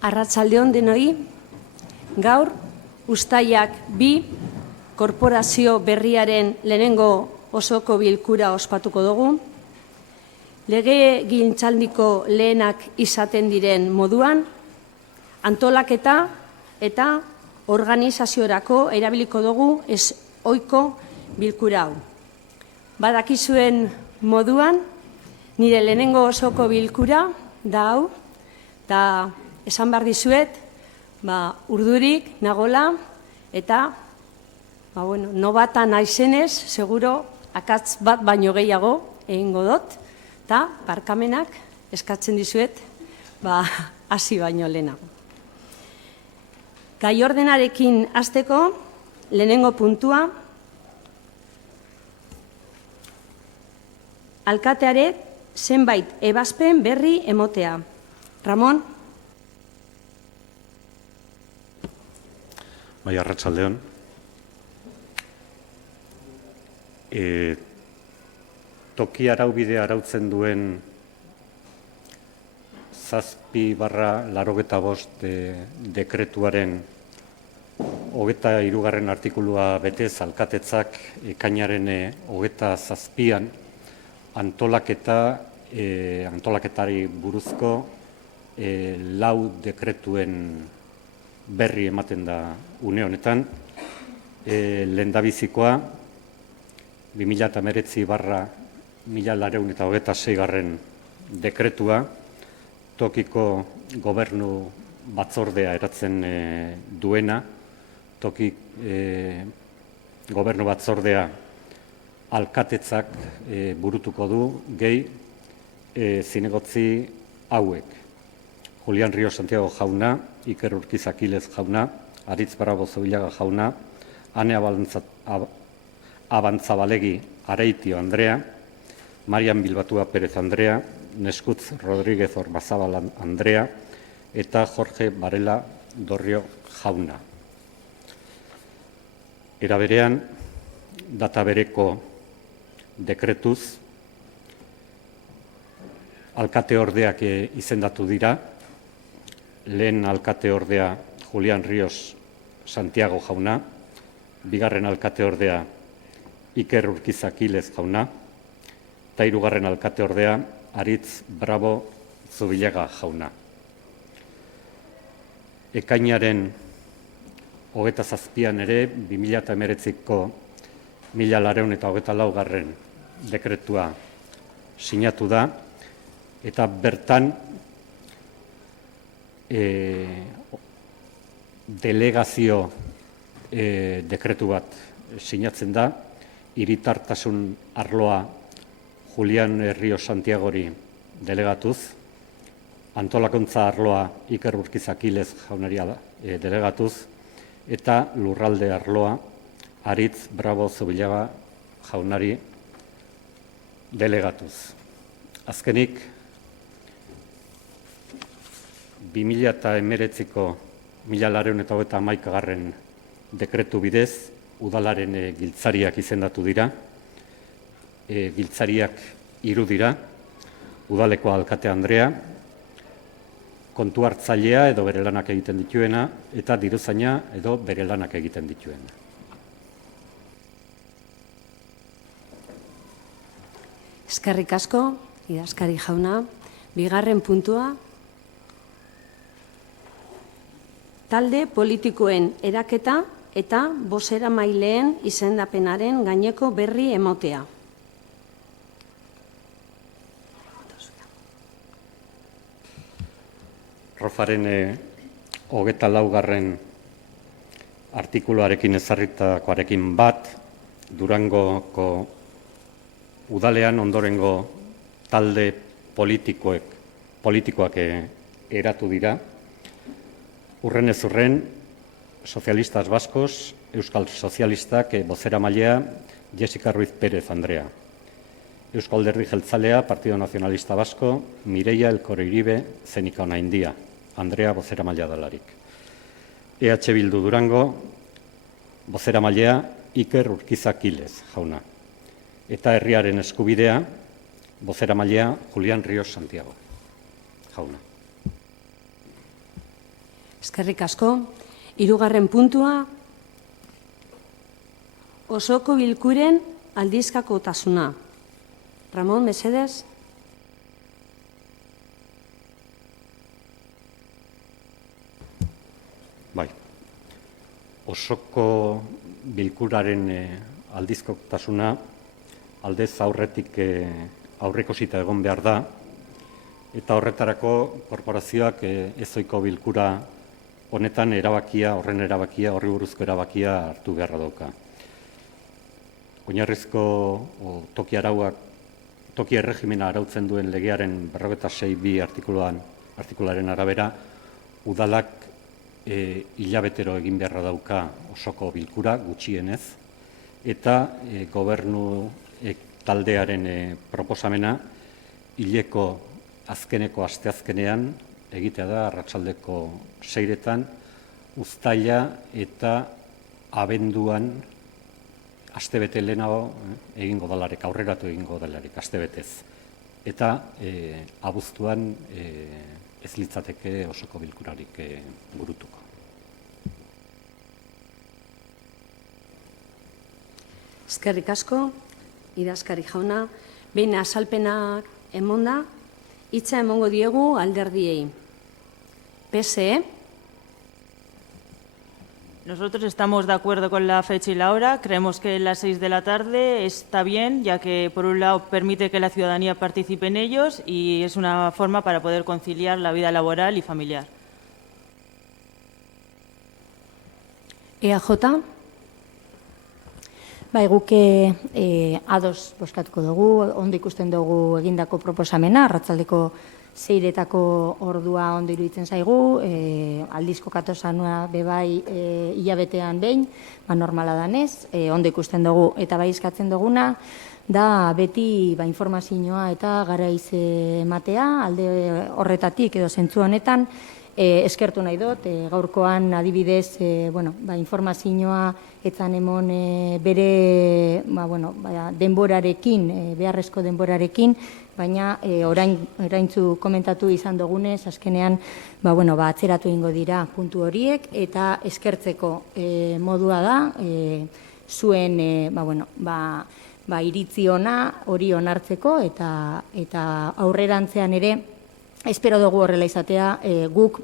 Arratsaldeon denoi, gaur Uztailak 2 korporazio berriaren lehenengo osoko bilkura ospatuko dugu. Legegintzaldiko lehenak izaten diren moduan, antolaketa eta organizaziorako erabiliko dugu ez ohiko bilkura hau. Badakizuen moduan, nire lehenengo osoko bilkura da hau, eta esan behar dizuet, urdurik nagola eta nobata naizenez, seguro akats bat baino gehiago egingo dut, eta barkamenak eskatzen dizuet hasi baino lehenago. Gai ordenarekin hasteko, lehenengo puntua, alkateare zenbait ebazpen berri emotea. Ramon? Bai, arratsaldeon. Toki araubidea arautzen duen 7/85 dekretuaren 23. artikulua betez alkatetzak ekainaren 27an antolaketari buruzko 4 dekretuen berri ematen da une honetan. Lehendabizikoa 2019/1426 dekretua tokiko gobernu batzordea eratzen duena, gobernu batzordea alkatetzak burutuko du gehi zinegotzi hauek: Julián Ríos Santiago jauna, Iker Urquiz Aquiles jauna, Aritz Bravo Zubillaga jauna, Ane Abantzabalegi Areitio Andrea, Marian Bilbatua Pérez Andrea, Neskutz Rodríguez Orbazabal Andrea eta Jorge Varela Dorrio jauna. Era berean, data bereko dekretuz, alkate ordeak izendatu dira. Lehen alkate ordea Julián Ríos Santiago jauna, bigarren alkate ordea Iker Urquiz Aquiles jauna, eta hirugarren alkate ordea Aritz Bravo Zubillaga jauna. Ekainaren 27an ere 2019ko 1424. dekretua sinatu da, eta bertan delegazio dekretu bat sinatzen da, hiritartasun arloa Julián Ríos Santiagori delegatuz, antolakuntza arloa Iker Urquiz Aquiles jaunari delegatuz, eta lurralde arloa Aritz Bravo Zubillaga jaunari delegatuz. Azkenik, 2019ko 1431. dekretu bidez, udalaren giltzariak izendatu dira. Giltzariak 3 dira: udaleko alkate Andrea, kontu hartzailea edo bere lanak egiten dituena, eta diruzaina edo bere lanak egiten dituena. Eskerrik asko, idazkari jauna. Bigarren puntua, talde politikoen eraketa eta bozeramaileen izendapenaren gaineko berri emotea. Rofaren 24. artikuluarekin ezarritakoarekin bat, Durangoko udalean ondorengo talde politikoak eratu dira. Urrenez urren, Sozialistas Baskos, Euskal Sozialistak bozeramailea Jessica Ruiz Pérez Andrea. Eusko Alderdi Jeltzalea, Partido Nacionalista Basko, Mireia Elkoro Iribe Zenika Onaindia, Andrea bozeramailea dalarik. EH Bildu Durango, bozeramailea Iker Urquiz Aquiles jauna. Eta herriaren eskubidea, bozeramailea Julián Ríos Santiago jauna. Eskerrik asko. 3. puntua, osoko bilkuren aldizkakotasuna. Ramon, mesedez. Bai. Osoko bilkuraren aldizkotasuna aldez aurretik aurreikusita egon behar da, eta horretarako korporazioak ezohiko bilkura honetan horri buruzko erabakia hartu beharra dauka. Oinarrizko toki erregimena arautzen duen legearen 46.2 artikularen arabera, udalak hilabetero egin beharra dauka osoko bilkura gutxienez, eta gobernu taldearen proposamena hileko azkeneko asteazkenean egitea da arratsaldeko 6etan, uztaila eta abenduan astebete lehenago egingo dalarik, aurreratu egingo dalarik, astebetez. Eta abuztuan ez litzateke osoko bilkurarik burutuko. Eskerrik asko, idazkari jauna. Behin azalpenak emonda, hitza emongo diegu alderdiei. PSE. Nosotros estamos de acuerdo con la fecha y la hora. Creemos que las 6 de la tarde está bien, ya que por un lado permite que la ciudadanía participe en ellos y es una forma para poder conciliar la vida laboral y familiar. EAJ. Bai, guke ados bozkatuko dugu, ondo ikusten dugu egindako proposamena, arratsaldeko 6etako ordua ondo iruditzen zaigu, aldizko katozanua bebai hilabetean behin, normala danez, ondo ikusten dugu, eta bai eskatzen duguna, da beti informazioa eta garaiz ematea, alde horretatik edo zentzu honetan, eskertu nahi dut, gaurkoan adibidez, informazioa etzan emon bere denborarekin, beharrezko denborarekin, baina oraintzu komentatu izan dugunez, azkenean atzeratu egingo dira puntu horiek, eta eskertzeko modua da, zuen iritzi ona hori onartzeko, eta aurrerantzean ere, espero dugu horrela izatea, guk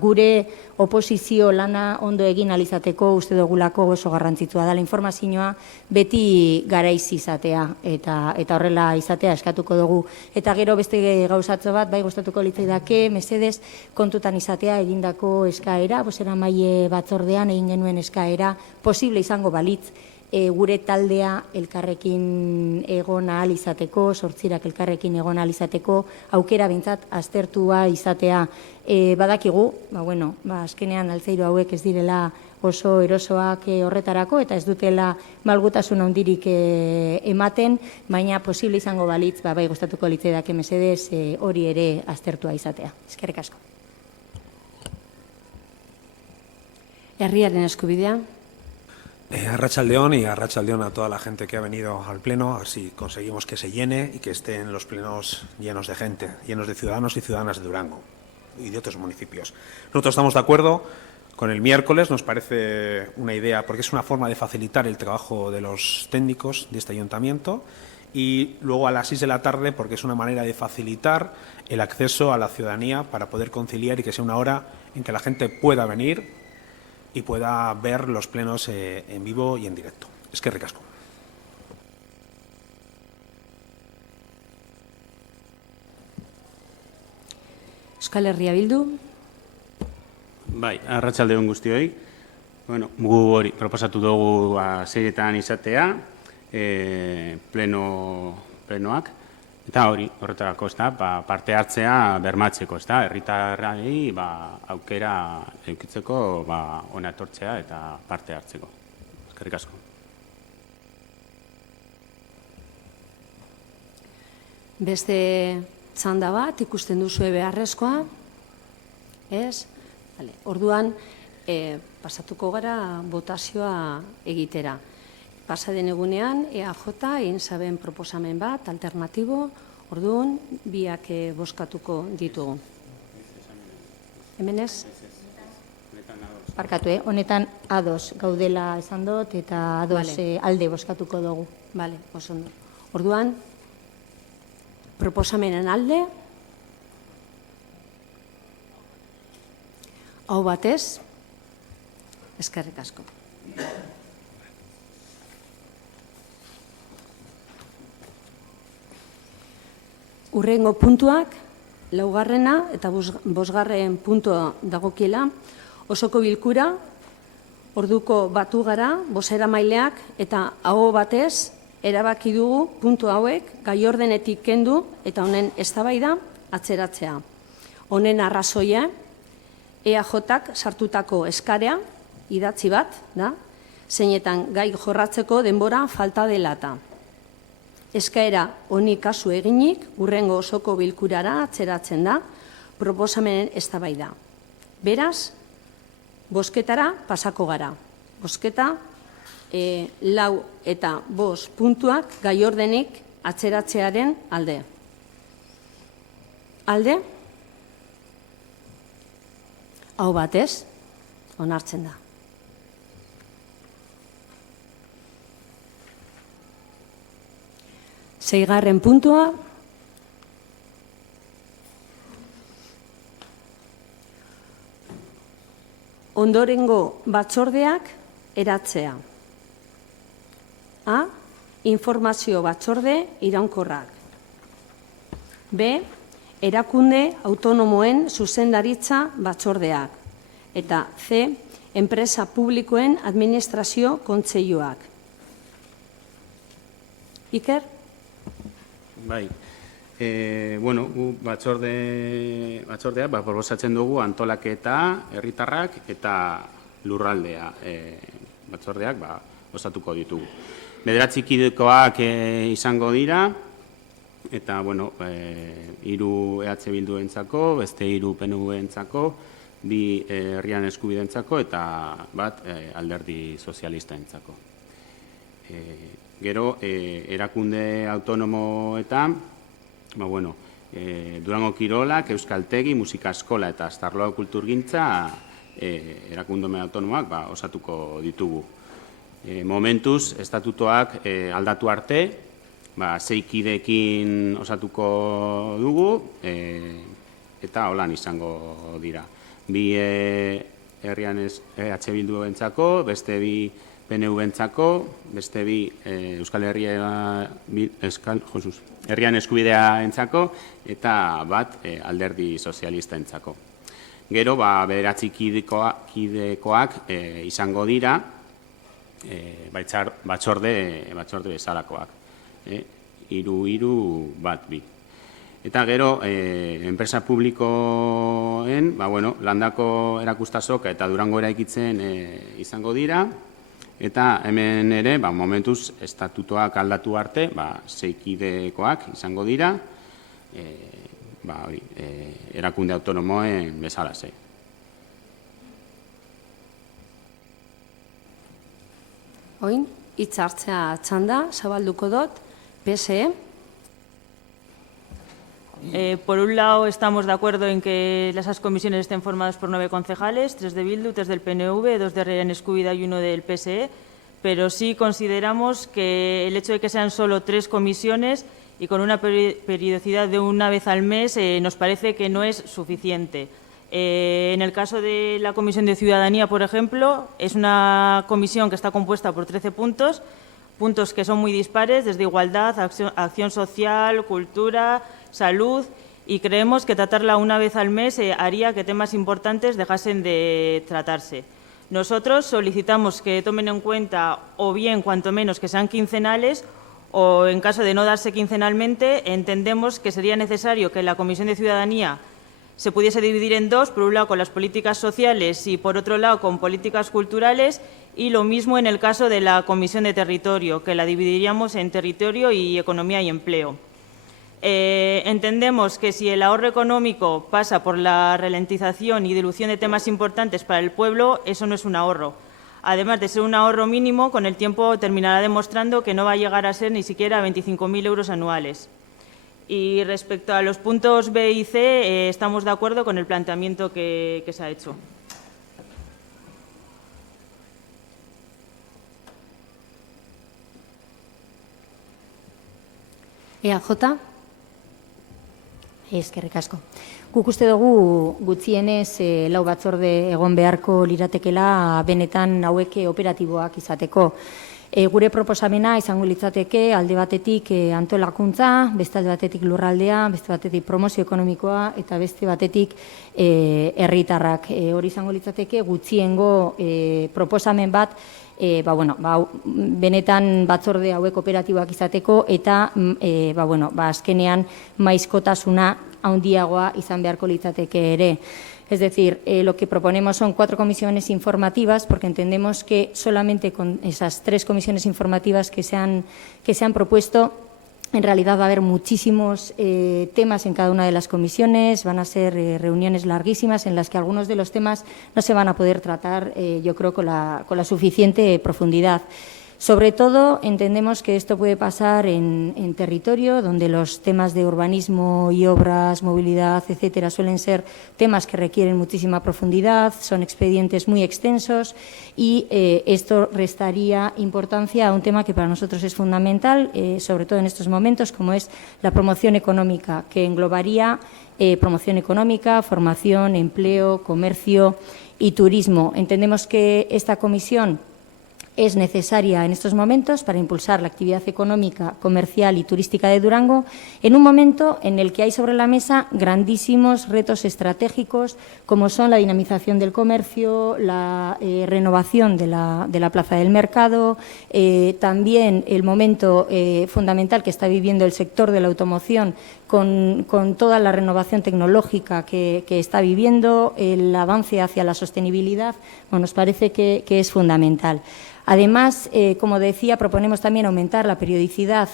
gure oposizio lana ondo egin alizateko uste dugulako oso garrantzitsua dela informazioa beti garaiz izatea eta horrela izatea eskatuko dugu. Eta gero beste gauzatxo bat, bai gustatuko litzaidake, mesedez kontutan izatea egindako eskaera, bozeramaile batzordean egin genuen eskaera, posible izango balitz, gure taldea elkarrekin egon ahal izateko, 8 elkarrekin egon ahal izateko, aukera bintzat aztertua izatea. Badakigu, azkenean altzeiru hauek ez direla oso erosoak horretarako, eta ez dutela malgutasun handirik ematen, baina posible izango balitz, bai gustatuko litzaidake mesedez hori ere aztertua izatea. Eskerrik asko. Herriaren eskubidea. Arratsaldeon y arratsaldeon a toda la gente que ha venido al pleno, así conseguimos que se llene y que estén los plenos llenos de gente, llenos de ciudadanos y ciudadanas de Durango y de otros municipios. Nosotros estamos de acuerdo con el miércoles, nos parece una idea, porque es una forma de facilitar el trabajo de los técnicos de este ayuntamiento, y luego a las 6 de la tarde, porque es una manera de facilitar el acceso a la ciudadanía para poder conciliar y que sea una hora en que la gente pueda venir y pueda ver los plenos en vivo y en directo. Eskerrik asko. Euskal Herria Bildu. Bai, arratsaldeon guztioi. Gu hori proposatu dugu 6etan izatea, plenoak, eta horretarako parte hartzea bermatzeko, herritarrei aukera edukitzeko hona etortzea eta parte hartzeko. Eskerrik asko. Beste txanda bat ikusten duzue beharrezkoa, ez? Orduan, pasatuko gara botazioa egitera. Pasaden egunean, EAJ egin zaben proposamen bat, alternatibo, orduan, biak bozkatuko ditugu. Hemen ez? Barkatu, honetan ados gaudela esan dut, eta ados Vale. alde bozkatuko dugu. Bale, oso ondo. Orduan, proposamenen alde, hau batez, eskerrik asko. Urrengo puntuak, laugarrena eta bosgarren puntua dagokiela, osoko bilkura, orduko batu gara, bozeramaileak eta aho batez erabaki dugu puntu hauek gai ordenetik kendu eta honen eztabaida atzeratzea. Honen arrazoia EAJak sartutako eskarea, idatzi bat, da, zeinetan gai jorratzeko denbora falta dela eta. Eskaera honi kasu eginik, urrengo osoko bilkurara atzeratzen da, proposamenen eztabaida. Beraz, bozketara pasako gara. Bozketa, 4 eta 5 puntuak gai ordenik atzeratzearen alde. Alde? Hau batez, onartzen da. Seigarren puntua, ondorengo batzordeak eratzea. A. Informazio batzorde iraunkorrak. B. Erakunde autonomoen zuzendaritza batzordeak. Eta C. Enpresa publikoen administrazio kontseiluak. Iker? Bai, gu batzordea proposatzen dugu antolaketa, herritarrak eta lurraldea batzordeak osatuko ditugu. 9 kidekoak izango dira, eta 3 EH Bilduentzako, beste 3 PNV-entzako, 2 herrian eskubidentzako eta 1 alderdi sozialistaentzako. Gero, erakunde autonomoetan, Durango Kirolak, Euskaltegi, Musika Eskola eta Astarloa Kulturgintza erakunde autonomoak osatuko ditugu. Momentuz, estatutoak aldatu arte, 6 kideekin osatuko dugu, eta holan izango dira. 2 herrian EH Bilduentzako, beste 2 PNV-entzako, beste 2 Euskal Herrian Eskubideaentzako eta 1 alderdi sozialistaentzako. Gero, 9 kidekoak izango dira, batzorde bezalakoak. 3, 1, 2. Eta gero, enpresa publikoen, Landako Erakustazoka eta Durango Eraikitzen izango dira, eta hemen ere, momentuz, estatutoak aldatu arte, 6 kidekoak izango dira, erakunde autonomoen bezalaxe. Oin, hitz hartzea txanda, zabalduko dut, PSE. Por un lado, estamos de acuerdo en que esas comisiones estén formadas por 9 concejales, 3 de Bildu, 3 del PNV, 2 de Herrian Eskubidea y 1 del PSE, pero sí consideramos que el hecho de que sean solo 3 comisiones y con una periodicidad de una vez al mes nos parece que no es suficiente. En el caso de la Comisión de Ciudadanía, por ejemplo, es una comisión que está compuesta por 13 puntos que son muy dispares, desde igualdad, acción social, cultura, salud, y creemos que tratarla una vez al mes haría que temas importantes dejasen de tratarse. Nosotros solicitamos que tomen en cuenta, o bien, cuanto menos, que sean quincenales, o en caso de no darse quincenalmente, entendemos que sería necesario que la Comisión de Ciudadanía se pudiese dividir en 2, por un lado con las políticas sociales y por otro lado con políticas culturales, y lo mismo en el caso de la Comisión de Territorio, que la dividiríamos en territorio y economía y empleo. Entendemos que si el ahorro económico pasa por la ralentización y dilución de temas importantes para el pueblo, eso no es un ahorro. Además de ser un ahorro mínimo, con el tiempo terminará demostrando que no va a llegar a ser ni siquiera 25.000 euros anuales. Y respecto a los puntos B y C, estamos de acuerdo con el planteamiento que se ha hecho. EAJ. Eskerrik asko. Guk uste dugu gutxienez lau batzorde egon beharko liratekela benetan hauek operatiboak izateko. Gure proposamena izango litzateke alde batetik antolakuntza, beste alde batetik lurraldea, beste batetik promozio ekonomikoa eta beste batetik herritarrak. Hori izango litzateke gutxiengo proposamen bat benetan batzorde hauek operatiboak izateko eta azkenean maizkotasuna handiagoa izan beharko litzateke ere. Es decir, lo que proponemos son 4 comisiones informativas porque entendemos que solamente con esas 3 comisiones informativas que se han propuesto, en realidad va a haber muchísimos temas en cada una de las comisiones, van a ser reuniones larguísimas en las que algunos de los temas no se van a poder tratar, yo creo, con la suficiente profundidad. Sobre todo, entendemos que esto puede pasar en territorio donde los temas de urbanismo y obras, movilidad, etcétera, suelen ser temas que requieren muchísima profundidad, son expedientes muy extensos y esto restaría importancia a un tema que para nosotros es fundamental, sobre todo en estos momentos, como es la promoción económica, que englobaría promoción económica, formación, empleo, comercio y turismo. Entendemos que esta comisión es necesaria en estos momentos para impulsar la actividad económica, comercial y turística de Durango en un momento en el que hay sobre la mesa grandísimos retos estratégicos como son la dinamización del comercio, la renovación de la plaza del mercado, también el momento fundamental que está viviendo el sector de la automoción con toda la renovación tecnológica que está viviendo, el avance hacia la sostenibilidad, nos parece que es fundamental. Además, como decía, proponemos también aumentar la periodicidad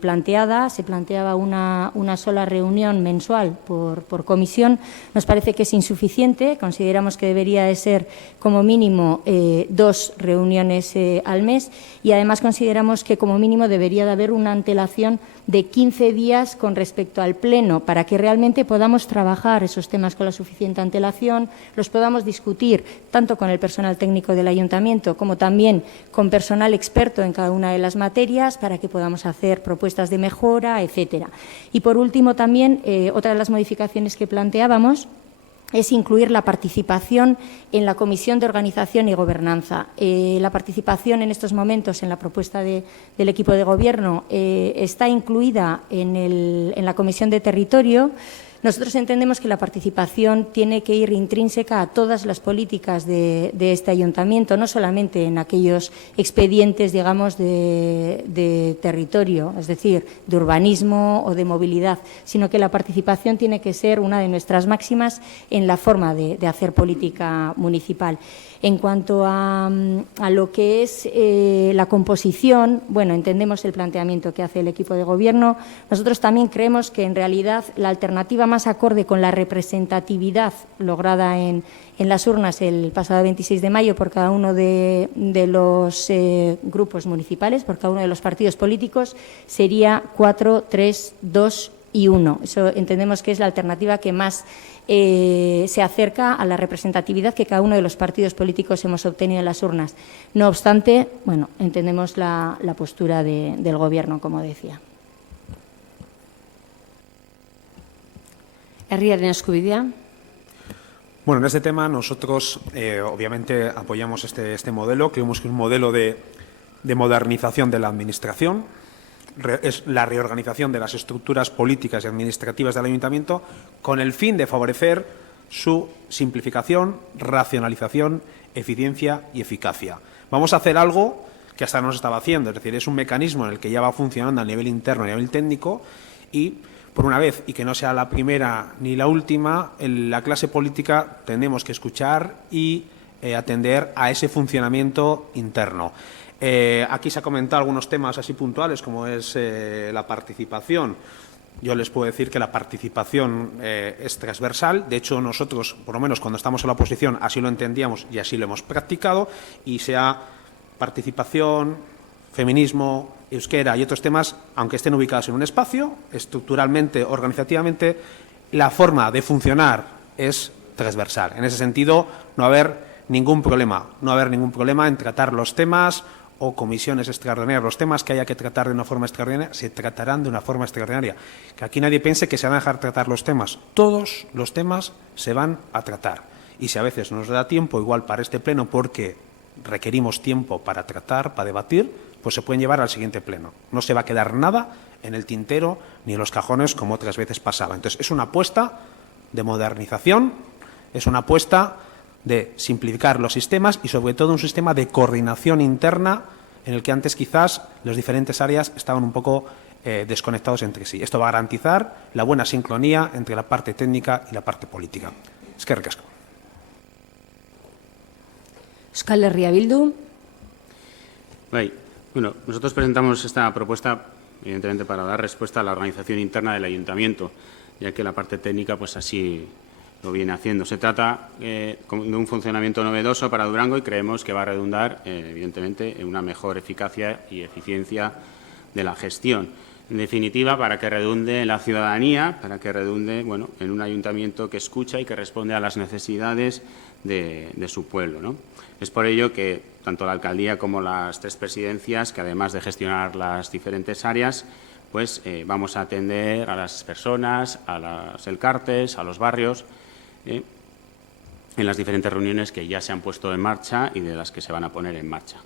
planteada. Se planteaba una sola reunión mensual por comisión. Nos parece que es insuficiente. Consideramos que debería de ser como mínimo 2 reuniones al mes y además consideramos que como mínimo debería de haber una antelación de 15 días con respecto al Pleno para que realmente podamos trabajar esos temas con la suficiente antelación, los podamos discutir tanto con el personal técnico del Ayuntamiento como también con personal experto en cada una de las materias para que podamos hacer propuestas de mejora, etcétera. Y por último también otra de las modificaciones que planteábamos es incluir la participación en la Comisión de Organización y Gobernanza. La participación en estos momentos en la propuesta del equipo de Gobierno está incluida en la Comisión de Territorio. Nosotros entendemos que la participación tiene que ir intrínseca a todas las políticas de este ayuntamiento, no solamente en aquellos expedientes, digamos, de territorio, es decir, de urbanismo o de movilidad, sino que la participación tiene que ser una de nuestras máximas en la forma de hacer política municipal. En cuanto a lo que es la composición, bueno, entendemos el planteamiento que hace el equipo de Gobierno. Nosotros también creemos que, en realidad, la alternativa más acorde con la representatividad lograda en las urnas el pasado 26 de mayo por cada uno de los grupos municipales, por cada uno de los partidos políticos, sería 4, 3, 2 y 1. Eso entendemos que es la alternativa que más se acerca a la representatividad que cada uno de los partidos políticos hemos obtenido en las urnas. No obstante, bueno, entendemos la postura del Gobierno, como decía. Herriaren eskubidea. Bueno, en este tema nosotros obviamente apoyamos este modelo. Creemos que es un modelo de modernización de la Administración. Es la reorganización de las estructuras políticas y administrativas del Ayuntamiento con el fin de favorecer su simplificación, racionalización, eficiencia y eficacia. Vamos a hacer algo que hasta no se estaba haciendo, es decir, es un mecanismo en el que ya va funcionando a nivel interno, a nivel técnico y, por una vez, y que no sea la primera ni la última, en la clase política tenemos que escuchar y atender a ese funcionamiento interno. Aquí se ha comentado algunos temas así puntuales, como es la participación. Yo les puedo decir que la participación es transversal. De hecho, nosotros, por lo menos cuando estamos en la oposición, así lo entendíamos y así lo hemos practicado. Y sea participación, feminismo, euskera y otros temas, aunque estén ubicados en un espacio, estructuralmente, organizativamente, la forma de funcionar es transversal. En ese sentido, no va a haber ningún problema en tratar los temas o comisiones extraordinarias. Los temas que haya que tratar de una forma extraordinaria se tratarán de una forma extraordinaria. Que aquí nadie piense que se van a dejar tratar los temas. Todos los temas se van a tratar. Y si a veces nos da tiempo, igual para este pleno, porque requerimos tiempo para tratar, para debatir, pues se pueden llevar al siguiente pleno. No se va a quedar nada en el tintero ni en los cajones como otras veces pasaba. Entonces, es una apuesta de modernización, es una apuesta de simplificar los sistemas y, sobre todo, un sistema de coordinación interna en el que antes quizás las diferentes áreas estaban un poco desconectados entre sí. Esto va a garantizar la buena sincronía entre la parte técnica y la parte política. Eskerrik asko. Euskal Herria Bildu. Bueno, nosotros presentamos esta propuesta, evidentemente, para dar respuesta a la organización interna del ayuntamiento, ya que la parte técnica, pues así lo viene haciendo. Se trata de un funcionamiento novedoso para Durango y creemos que va a redundar, evidentemente, en una mejor eficacia y eficiencia de la gestión. En definitiva, para que redunde en la ciudadanía, para que redunde en un ayuntamiento que escucha y que responde a las necesidades de su pueblo, ¿no? Es por ello que tanto la alcaldía como las 3 presidencias, que además de gestionar las diferentes áreas, pues vamos a atender a las personas, a las elkartes, a los barrios, en las diferentes reuniones que ya se han puesto en marcha y de las que se van a poner en marcha.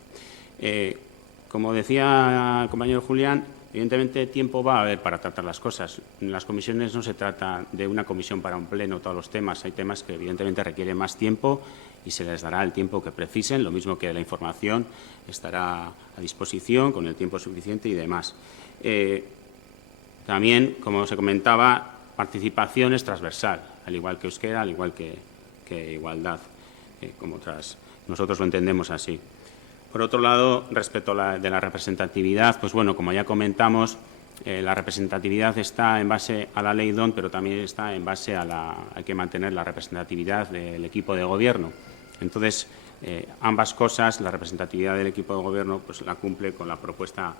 Como decía el compañero Julián, evidentemente tiempo va a haber para tratar las cosas. En las comisiones no se trata de una comisión para un pleno todos los temas. Hay temas que evidentemente requieren más tiempo y se les dará el tiempo que precisen, lo mismo que la información estará a disposición con el tiempo suficiente y demás. También, como se comentaba, participación es transversal, al igual que euskera, al igual que igualdad, como otras. Nosotros lo entendemos así. Por otro lado, respecto de la representatividad, pues bueno, como ya comentamos, la representatividad está en base a la ley DON, pero también está en base hay que mantener la representatividad del equipo de gobierno. Entonces, ambas cosas, la representatividad del equipo de gobierno, pues la cumple con la propuesta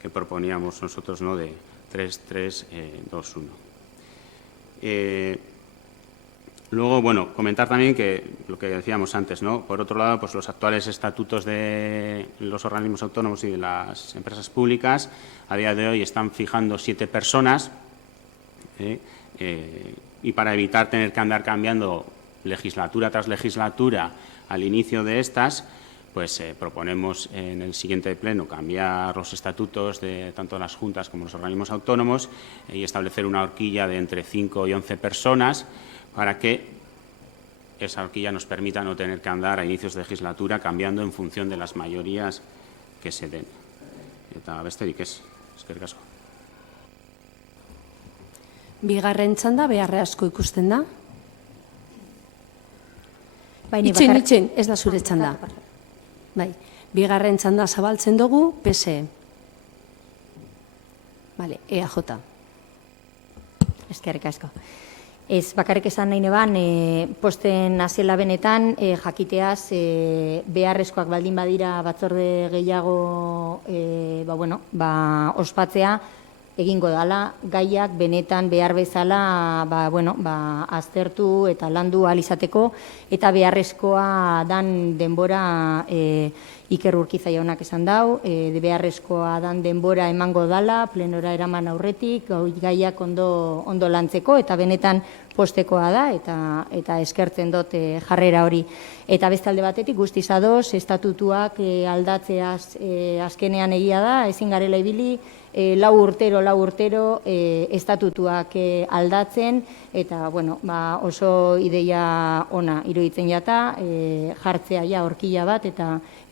que proponíamos nosotros, ¿no?, de 3-3-2-1. Luego, bueno, comentar también que lo que decíamos antes, ¿no? Por otro lado, pues los actuales estatutos de los organismos autónomos y de las empresas públicas a día de hoy están fijando 7 personas y para evitar tener que andar cambiando legislatura tras legislatura al inicio de estas, pues proponemos en el siguiente pleno cambiar los estatutos de tanto las juntas como los organismos autónomos y establecer una horquilla de entre 5 y 11 personas para que esa horquilla nos permita no tener que andar a inicios de legislatura cambiando en función de las mayorías que se den. Eta besterik ez, eskerrik asko. Bigarren txanda beharre asko ikusten da. Itxen, ez da zure txanda. Bai, bigarren txanda zabaltzen dugu, PSE. Vale, EAJ. Eskerrik asko. Ez bakarrik esan nahi neban, posten azela benetan, jakiteaz beharrezkoak baldin badira batzorde gehiago ospatzea, egingo dala, gaiak benetan behar bezala aztertu eta landu ahal izateko, eta beharrezkoa dan denbora Iker Urkiza jaunak esan dau, beharrezkoa dan denbora emango dala, plenora eraman aurretik, gaiak ondo lantzeko, eta benetan postekoa da, eta eskertzen dut jarrera hori. Eta bestalde batetik, guztiz ados, estatutuak aldatzeaz azkenean egia da, ezin garela ibili, lau urtero estatutuak aldatzen, eta oso ideia ona iruditzen jata, jartzea ja horkila bat,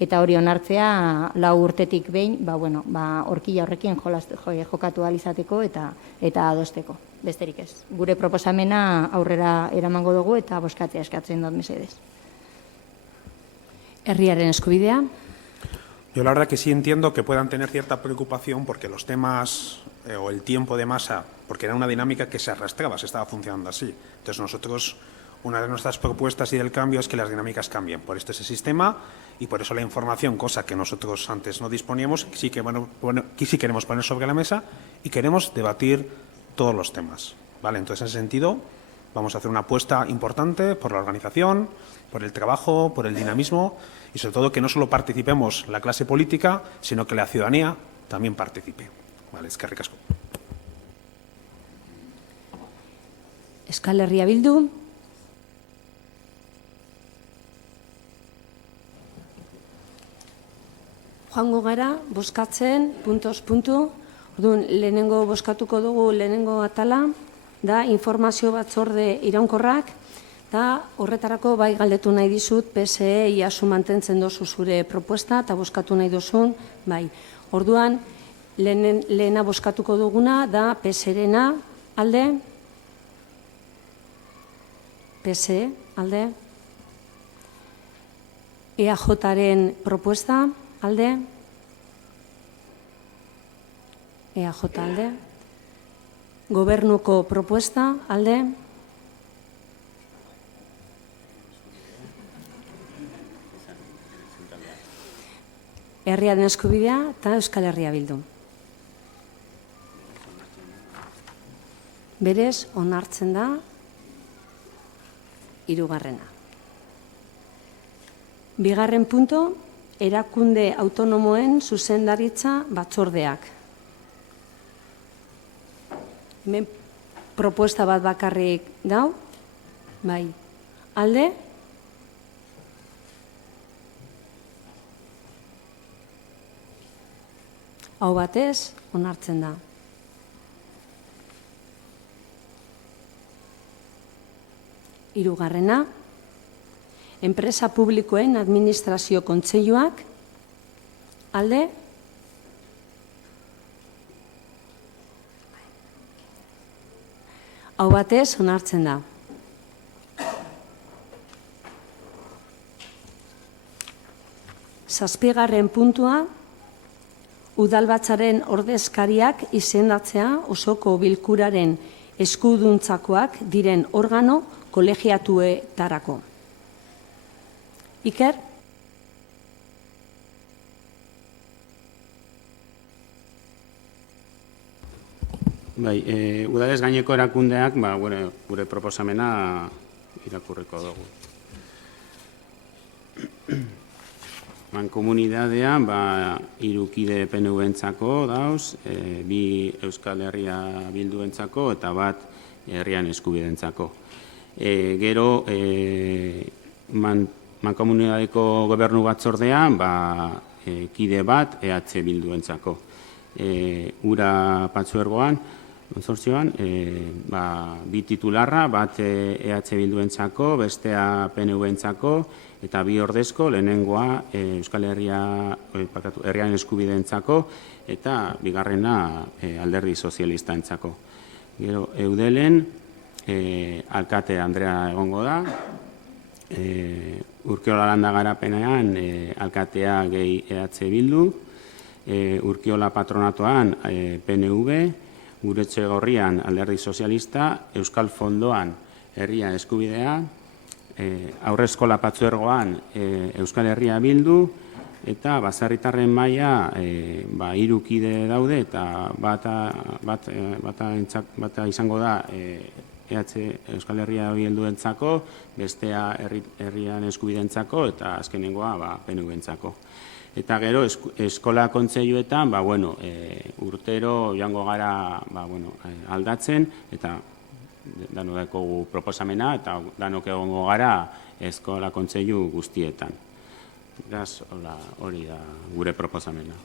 eta hori onartzea lau urtetik behin, horkila horrekin jokatu ahal izateko eta adosteko. Besterik ez. Gure proposamena aurrera eramango dugu eta bozkatzea eskatzen dut mesedez. Herriaren eskubidea. Yo la verdad que sí entiendo que puedan tener cierta preocupación porque los temas o el tiempo de masa, porque era una dinámica que se arrastraba, se estaba funcionando así. Entonces nosotros, una de nuestras propuestas y del cambio es que las dinámicas cambien. Por esto ese sistema y por eso la información, cosa que nosotros antes no disponíamos, sí queremos poner sobre la mesa y queremos debatir todos los temas. ¿Vale? Entonces, en ese sentido, Vamos a hacer una apuesta importante por la organización, por el trabajo, por el dinamismo y, sobre todo, que no solo participemos la clase política, sino que la ciudadanía también participe. Vale, eskerrik asko. Euskal Herria Bildu. Joango gara, bozkatzen, puntu. Orduan, lehenengo bozkatuko dugu lehenengo atala, da informazio batzorde iraunkorrak, da horretarako bai galdetu nahi dizut, PSE iasu mantentzen dozu zure propuesta, eta bozkatu nahi duzun, bai. Orduan, lehena bozkatuko duguna, da PSE-rena, alde, PSE, alde, EAJ-ren propuesta, alde, EAJ alde, gobernuko propuesta, alde, Herriaren Eskubidea eta Euskal Herria Bildu. Berez, onartzen da, 3. 2. punto, erakunde autonomoen zuzendaritza batzordeak. Hemen propuesta bat bakarrik dau, bai, alde, hau batez, onartzen da. Hirugarrena, enpresa publikoen administrazio kontseiluak, alde, hau batez, onartzen da. Zazpigarren puntua, udalbatzaren ordezkariak izendatzea osoko bilkuraren eskuduntzakoak diren organo kolegiatuetarako. Iker? Bai, udalez gaineko erakundeak, gure proposamena irakurriko dugu. Mankomunidadea, 3 kide PNV-entzako dauz, 2 Euskal Herria Bilduentzako eta 1 Herrian Eskubidentzako. Gero, mankomunidadeko gobernu batzordea, kide 1 EH Bilduentzako. Ura Patzuergoan, konsortzioan, 2 titularra, 1 EH Bilduentzako, bestea PNV-entzako, eta 2 ordezko, lehenengoa Euskal Herrian Eskubideentzako, eta 2. Alderdi Sozialistaentzako. Gero, Eudelen, alkate Andrea egongo da, Urkiola Landa Garapenean, alkatea gehi EH Bildu, Urkiola Patronatoan PNV, Guretxe Gorrian Alderdi Sozialista, Euskal Fondoan Herria Eskubidea, Aurreskola Patzuergoan Euskal Herria Bildu, eta Baserritarren maila 3 kide daude, eta bata izango da Euskal Herria Bilduentzako, bestea Herrian Eskubideentzako, eta azkenengoa PNV-entzako. Eta gero, eskola kontseiluetan, urtero joango gara aldatzen, eta danok daukagu proposamena, eta danok egongo gara eskola kontseilu guztietan. Beraz, hori da gure proposamena.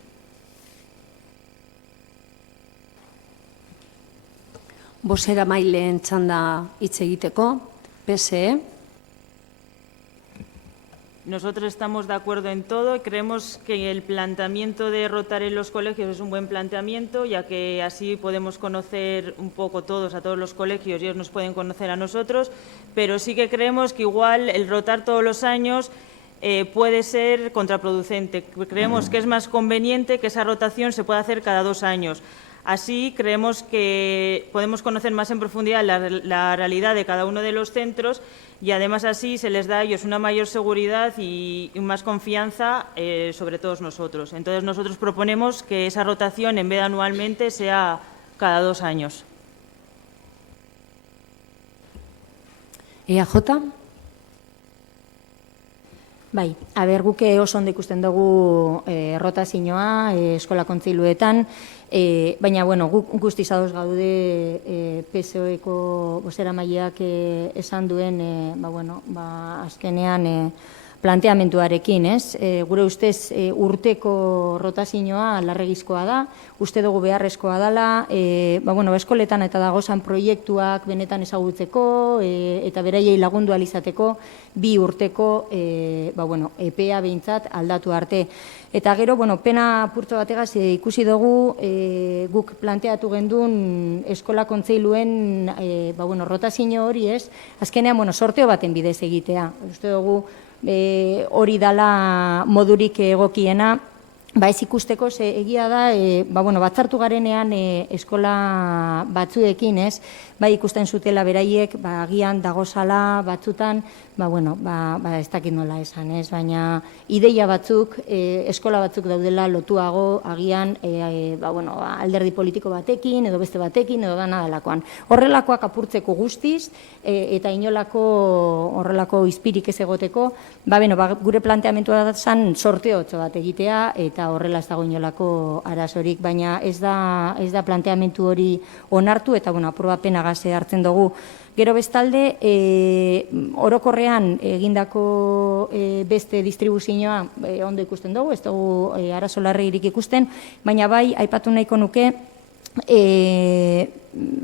Bozeramaileen txanda hitz egiteko, PSE. Nosotros estamos de acuerdo en todo y creemos que el planteamiento de rotar en los colegios es un buen planteamiento, ya que así podemos conocer un poco todos a todos los colegios y ellos nos pueden conocer a nosotros, pero sí que creemos que igual el rotar todos los años puede ser contraproducente. Creemos que es más conveniente que esa rotación se pueda hacer cada 2 años. Así creemos que podemos conocer más en profundidad la realidad de cada uno de los centros y además así se les da a ellos una mayor seguridad y más confianza sobre todos nosotros. Entonces nosotros proponemos que esa rotación en vez de anualmente sea cada 2 años. EAJ? Bai, guk oso ondo ikusten dugu rotazioa eskola kontseiluetan, baina, guk guztiz ados gaude PSOE-ko bozeramaileak esan duen, azkenean planteamenduarekin, ez? Gure ustez urteko rotazioa larregizkoa da, uste dugu beharrezkoa dela, eskoletan eta dagozan proiektuak benetan ezagutzeko eta beraiei lagundu alizateko 2 urteko EPEA behintzat aldatu arte. Eta gero, pena apurtxo bategaz ikusi dugu guk planteatu gendun eskola kontseiluen rotazio hori, ez? Azkenean, sorteo baten bidez egitea. Uste dugu hori dala modurik egokiena, ez ikusteko, egia da, batzartu garenean eskola batzuekin, ez, ikusten zutela beraiek, agian dagozala batzutan, ez dakit nola esan, ez, baina ideia batzuk, eskola batzuk daudela lotuago, agian, alderdi politiko batekin, edo beste batekin, edo dana dalakoan. Horrelakoak apurtzeko guztiz, eta inolako horrelako izpirik ez egoteko, gure planteamentua zan sorteotxo bat egitea, eta horrela ez dago inolako arazorik, baina ez da planteamentu hori onartu, eta aprobapena gaze hartzen dugu. Gero bestalde, orokorrean egindako beste distribuzioa ondo ikusten dugu, ez dugu arazo larririk ikusten, baina bai, aipatu nahiko nuke,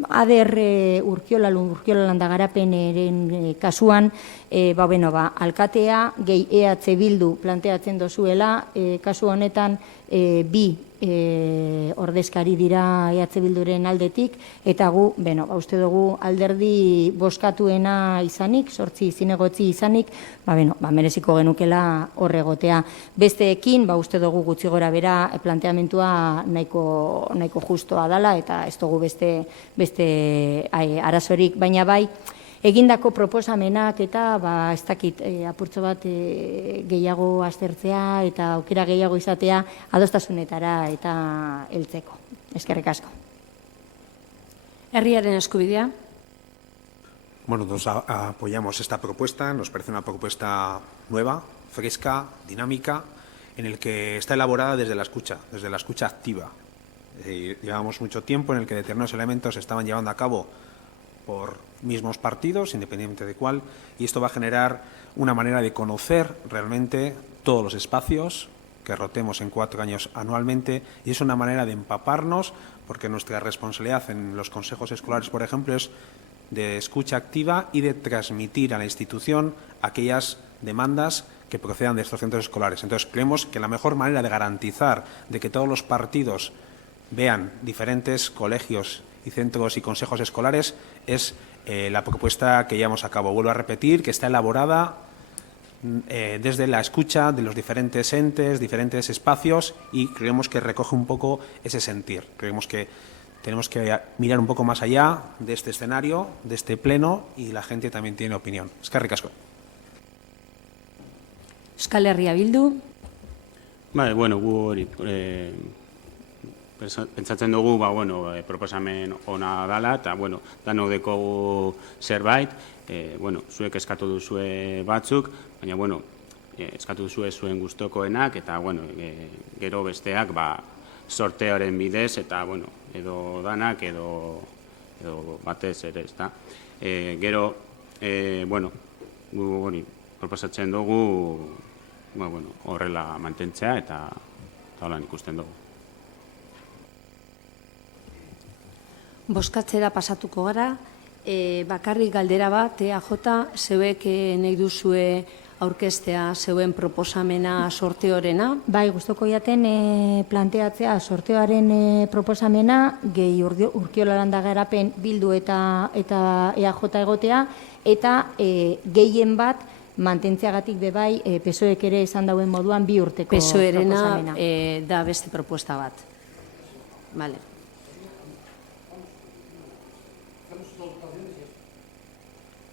ADR Urkiola Landa Garapeneren kasuan, alkatea gehi EH Bildu planteatzen dozuela, kasu honetan 2 ordezkari dira EH Bilduren aldetik, eta gu, uste dugu alderdi boskatuena izanik, 8 zinegotzi izanik, mereziko genukela horregotea. Besteekin, uste dugu gutxi gora bera planteamentua nahiko justoa dala, eta ez dugu beste arazorik, baina bai, egindako proposamenak eta ez dakit apurtxo bat gehiago aztertzea eta aukera gehiago izatea adostasunetara eta heltzeko. Eskerrik asko. Herriaren eskubidea? Nos apoyamos esta propuesta, nos parece una propuesta nueva, fresca, dinámica, en el que está elaborada desde la escucha activa. Llevamos mucho tiempo en el que determinados elementos se estaban llevando a cabo por mismos partidos, independientemente de cuál, y esto va a generar una manera de conocer realmente todos los espacios que rotemos en 4 años anualmente, y es una manera de empaparnos, porque nuestra responsabilidad en los consejos escolares, por ejemplo, es de escucha activa y de transmitir a la institución aquellas demandas que procedan de estos centros escolares. Entonces, creemos que la mejor manera de garantizar de que todos los partidos vean diferentes colegios y centros y consejos escolares es la propuesta que llevamos a cabo. Vuelvo a repetir que está elaborada desde la escucha de los diferentes entes, diferentes espacios, y creemos que recoge un poco ese sentir. Creemos que tenemos que mirar un poco más allá de este escenario, de este pleno, y la gente también tiene opinión. Eskerrik asko. Euskal Herria Bildu. Gu hori pentsatzen dugu, proposamen ona dala, eta, danok dekogu zerbait, zuek eskatu duzue batzuk, baina, eskatu duzue zuen gustokoenak, eta, gero besteak, sorteoren bidez, eta, edo danak, edo batez ere, ezta. Gero, gu hori proposatzen dugu, horrela mantentzea, eta holan ikusten dugu. Bozkatzera pasatuko gara, bakarrik galdera bat, EAJ, zeuek nahi duzue aurkeztea zeuen proposamena sorteorena? Bai, gustoko jaten planteatzea sorteoaren proposamena, gehi Urkiola Landa Garapen Bildu eta EAJ egotea, eta gehien bat mantentzeagatik bebai PSOEk ere esan dauen moduan 2 urteko proposamena. PSOErena da beste propuesta bat. Vale.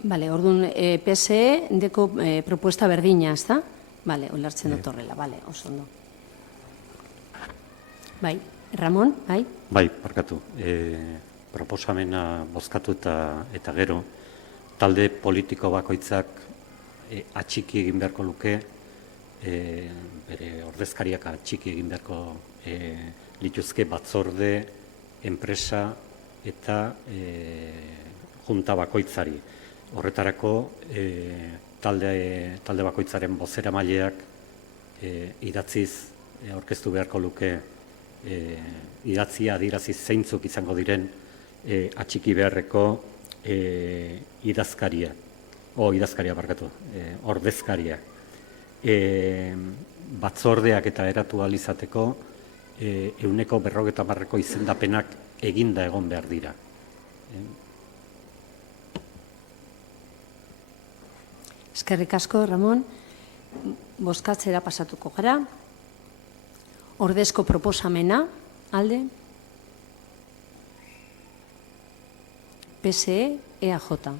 Bale, orduan, PSE deko propuesta berdina, ez da? Bale, olartzen dut horrela, bale, oso ondo. Bai, Ramon, bai? Bai, barkatu. Proposamena bozkatu eta gero, talde politiko bakoitzak atxiki egin beharko luke, bere ordezkariak atxiki egin beharko lituzke batzorde, enpresa eta junta bakoitzari. Horretarako talde bakoitzaren bozeramaileak idatziz aurkeztu beharko luke idatzia adiraziz zeintzuk izango diren atxiki beharreko ordezkaria. Batzordeak eta eratu ahal izateko 150 izendapenak eginda egon behar dira. Eskerrik asko, Ramon. Bozkatzera pasatuko gara. Ordezko proposamena, alde. PSE, EAJ.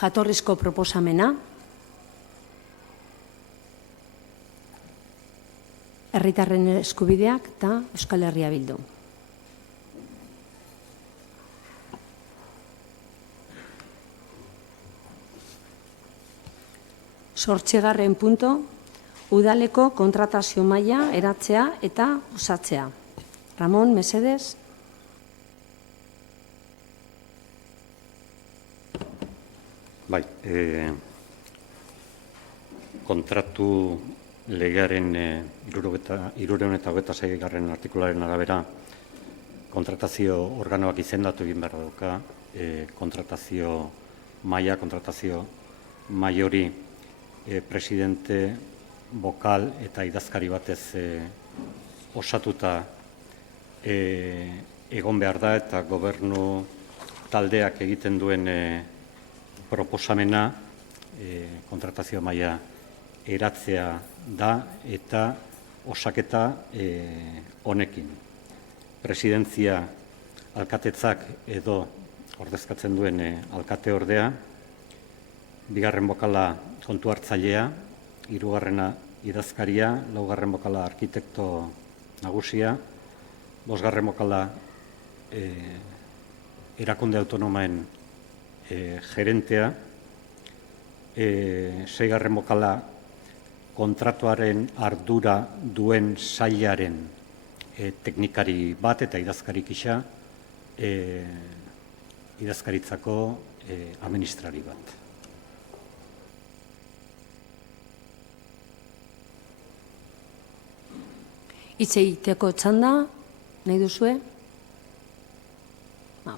Jatorrizko proposamena. Herritarren eskubideak eta Euskal Herria Bildu. Zortzigarren punto, udaleko kontratazio maila eratzea eta osatzea. Ramon, mesedez. Bai, kontratu legearen 326. artikularen arabera kontratazio organoak izendatu egin behar dauka, kontratazio maila hori presidente, bokal eta idazkari batez osatuta egon behar da, eta gobernu taldeak egiten duen proposamena kontratazio maila eratzea da eta osaketa honekin. Presidentzia alkatetzak edo ordezkatzen duen alkate ordea, bigarren bokala kontu hartzailea, hirugarrena idazkaria, laugarren bokala arkitekto nagusia, bosgarren bokala erakunde autonomaen gerentea, seigarren bokala kontratuaren ardura duen sailaren teknikari bat eta idazkari gisa idazkaritzako administrari bat. Hitz egiteko txanda, nahi duzue?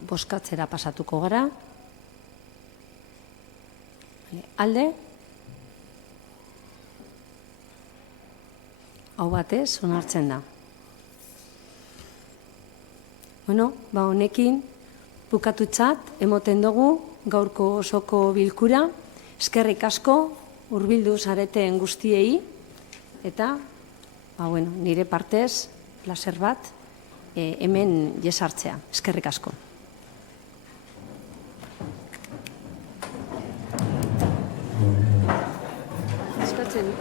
Bozkatzera pasatuko gara. Alde? Hau batez, onartzen da. Honekin bukatutzat emoten dugu gaurko osoko bilkura. Eskerrik asko hurbildu zareten guztiei eta nire partez plazer bat hemen jesartzea. Eskerrik asko.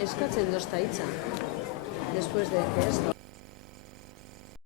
Eskatzen dozta hitza, después de esto.